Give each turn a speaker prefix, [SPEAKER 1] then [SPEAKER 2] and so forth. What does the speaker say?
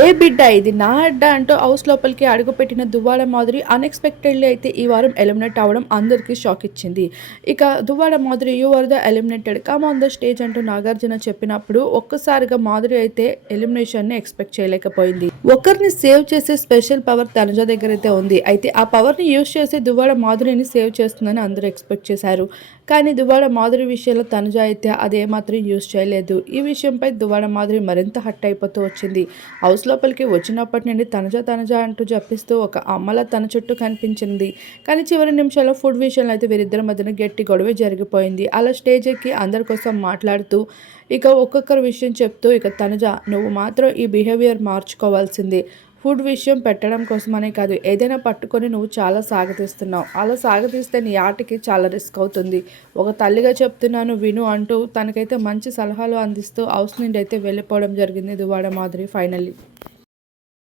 [SPEAKER 1] ఏ బిడ్డ ఇది? నా అడ్డ అంటూ హౌస్ లోపలికి అడుగుపెట్టిన దువ్వాడ మాధురి అన్ఎక్స్పెక్టెడ్లీ అయితే ఈ వారం ఎలిమినేట్ అవ్వడం అందరికీ షాక్ ఇచ్చింది. ఇక Duvvada Madhuri you are the eliminated come on the stage అంటూ నాగార్జున చెప్పినప్పుడు ఒక్కసారిగా మాధురి అయితే ఎలిమినేషన్ని ఎక్స్పెక్ట్ చేయలేకపోయింది. ఒకరిని సేవ్ చేసే స్పెషల్ పవర్ తనుజ దగ్గర అయితే ఉంది. అయితే ఆ పవర్ని యూజ్ చేసి దువ్వాడ మాధురిని సేవ్ చేస్తుందని అందరూ ఎక్స్పెక్ట్ చేశారు. కానీ దువ్వాడ మాధురి విషయంలో తనుజ అయితే అదేమాత్రం యూజ్ చేయలేదు. ఈ విషయంపై దువ్వాడ మాధురి మరింత హట్ అయిపోతూ వచ్చింది. హౌస్ లోపలికి వచ్చినప్పటి నుండి తనజా తనజా అంటూ జపిస్తూ ఒక అమ్మల తన చుట్టూ కనిపించింది. కానీ చివరి నిమిషాల్లో ఫుడ్ విషయంలో అయితే వీరిద్దరి మధ్యన గట్టి గొడవ జరిగిపోయింది. అలా స్టేజ్ ఎక్కి అందరి కోసం మాట్లాడుతూ ఇక ఒక్కొక్కరి విషయం చెప్తూ ఇక తనుజ నువ్వు మాత్రం ఈ బిహేవియర్ మార్చుకోవాల్సింది. ఫుడ్ విషయం పెట్టడం కోసమనే కాదు ఏదైనా పట్టుకొని నువ్వు చాలా సాగతీస్తున్నావు. అలా సాగతీస్తే నీ ఆటకి చాలా రిస్క్ అవుతుంది. ఒక తల్లిగా చెప్తున్నాను విను అంటూ తనకైతే మంచి సలహాలు అందిస్తూ హౌస్ నుండి అయితే వెళ్ళిపోవడం జరిగింది దువాడ మాదిరి ఫైనల్లీ.